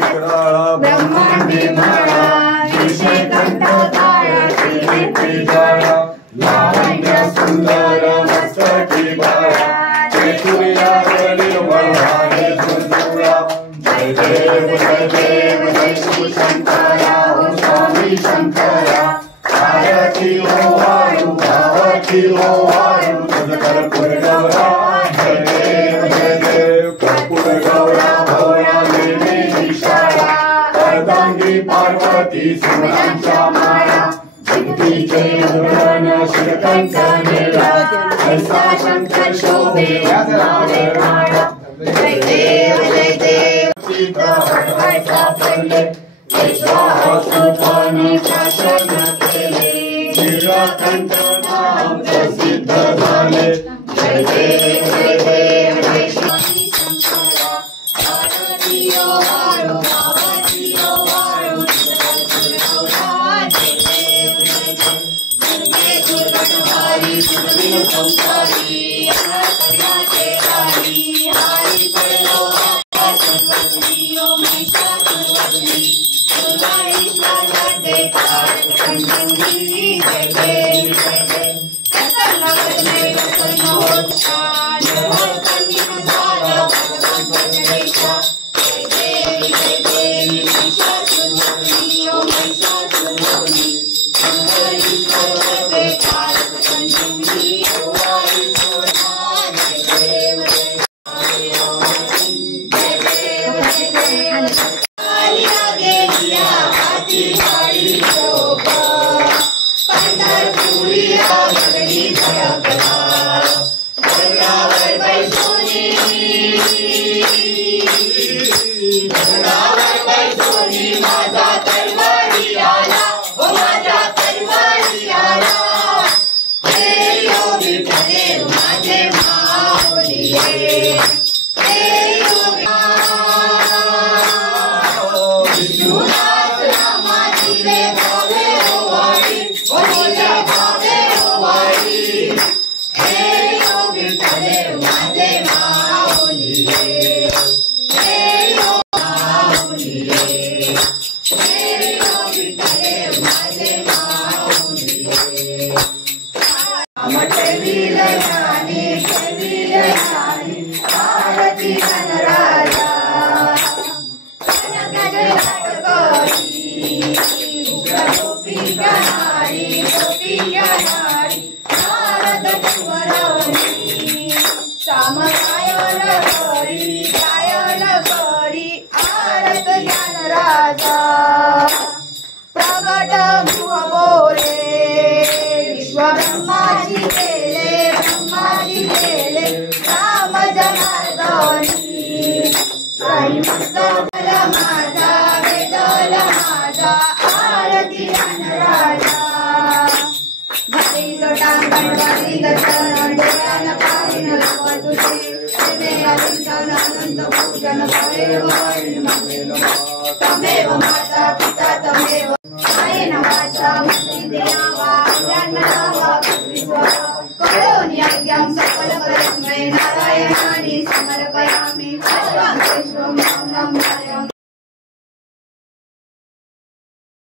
ब्रह्मांडी माळा विषय कंठकाळा श्रीनेत्री ज्वाळा लावण्य सुंदर मस्तकी बाळा चैतुर्या निर्मळाने झुंजुळा जय देव जय श्री शंकरा ओ स्वामी शंकरा आरती ओ वाळू भावती ओ वाळू तुझ कर्पूर गौरा जय देव कर्पूर गौरा भोळा निर्मिली शाळा अर्धांगी पार्वती सुरांच्या माळा जितीचे उरण श्रीकंठ नेला ऐसा शंकर शोभे रत्नाले माळा जय देव सीता हरवायचा पहिले विश्वासरूपाने शासन केले नीलकंठ नाम प्रसिद्ध झाले जय देव जय स्वामी शंकरा आरती ओ वाळू भावती ओ वाळू जय देव दुर्गे दुर्गटहारी सुरवीर संसारी अनाथनाथे वारी हरी पडलो आकाशवती ओ महिषासुरवदनी दुर्गाईश्वरते पार्वती जय देव सकलवदने प्रसन्न होता निर्मळ कन्या धारा भगवंतरेचा जय देव महिषासुरवदनी ओ महिषासुरवदनी दुर्गाईश्वरते पार्वती दुर्गाई पोषा जय देव आलिया गेलिया हाती गाडी शोभा पंढरपुरिया गगनी झळकला गगनावर बैसोनी माझा तलवारी आला ओ माझा तलवारी आला हे योगी ठरे माझे माऊली हे योगी विष्णुदास रामाची रे भावे ओ वाणी ओ तुझ्या भावे ओ वाणी हे योगी ठरे माझे माऊली हे माऊली हे योगी ठरे माझे माऊली ठेविलयानी भारती गणराजा गोपी गणारी नारद कुंवरवनी सामगायन करी आरत ज्ञान राजा प्रगट गृह बोले विश्व ब्रह्माजी केले राम जनार्दनी साई मस्तकल माझा वेदल माझा आरती ज्ञान राजा भक्ती लोटांगणवादी गजानन देवान पारिन तुझे देवे अलिंचन अनंत पूजन करेव तमेव माता पिता तमेव आयन वाचा मुक्ती देवा ज्ञानावा करोनि यज्ञं सकल परस्मै नारायणानि समर्पयामि सर्वं विश्वं